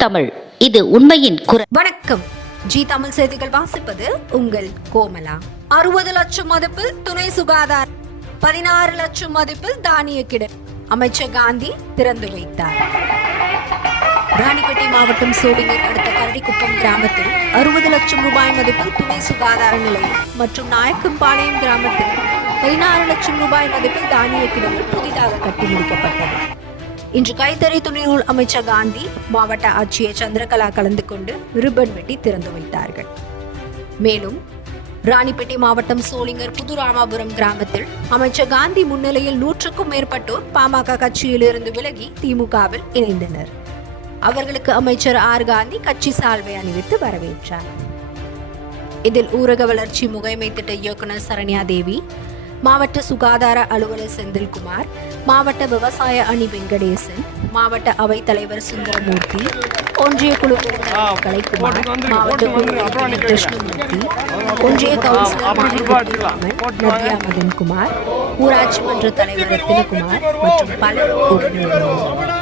தமிழ், இது உண்மையின் குரல். வணக்கம். ஜி தமிழ் செய்திகள் வாசிப்பது உங்கள் கோமலா. 60 லட்சம் மதிப்பில் துணை சுகாதார, 16 லட்சம் மதிப்பில் தானிய கிடங்கு அமைச்சர் காந்தி திறந்து வைத்தார். ராணிப்பேட்டை மாவட்டம் சோளிங்கர் அடுத்த கரடிக்குப்பம் கிராமத்தில் 60 லட்சம் ரூபாய் மதிப்பில் துணை சுகாதார நிலையம் மற்றும் நாயக்கம்பாளையம் கிராமத்தில் 16 லட்சம் ரூபாய் மதிப்பில் தானிய கிடங்கு புதிதாக கட்டி முடிக்கப்பட்டது. இன்று கைத்தறி துணிநூல் அமைச்சர் காந்தி, மாவட்ட ஆட்சியர் சந்திரகலா கலந்து கொண்டு ரிப்பன் வெட்டி திறந்து வைத்தார்கள். மேலும் ராணிப்பேட்டை மாவட்டம் சோளிங்கர் புதுராமாபுரம் கிராமத்தில் அமைச்சர் காந்தி முன்னிலையில் 100க்கும் மேற்பட்டோர் பாமக கட்சியிலிருந்து விலகி திமுகவில் இணைந்தனர். அவர்களுக்கு அமைச்சர் ஆர் காந்தி கட்சி சால்வை அணிவித்து வரவேற்றார். இதில் ஊரக வளர்ச்சி முகமை திட்ட இயக்குநர் சரண்யா தேவி, மாவட்ட சுகாதார அலுவலர் செந்தில்குமார், மாவட்ட விவசாய அணி வெங்கடேசன், மாவட்ட அவைத் தலைவர் சுந்தரமூர்த்தி, ஒன்றிய குழு உறுப்பினர் கலைக்குமார், மாவட்ட குழு கிருஷ்ணமூர்த்தி, ஒன்றிய கவுன்சிலர் நதியா மதன்குமார், ஊராட்சி மன்ற தலைவர் ரத்தினகுமார் மற்றும் பலர் உடனிருந்தனர்.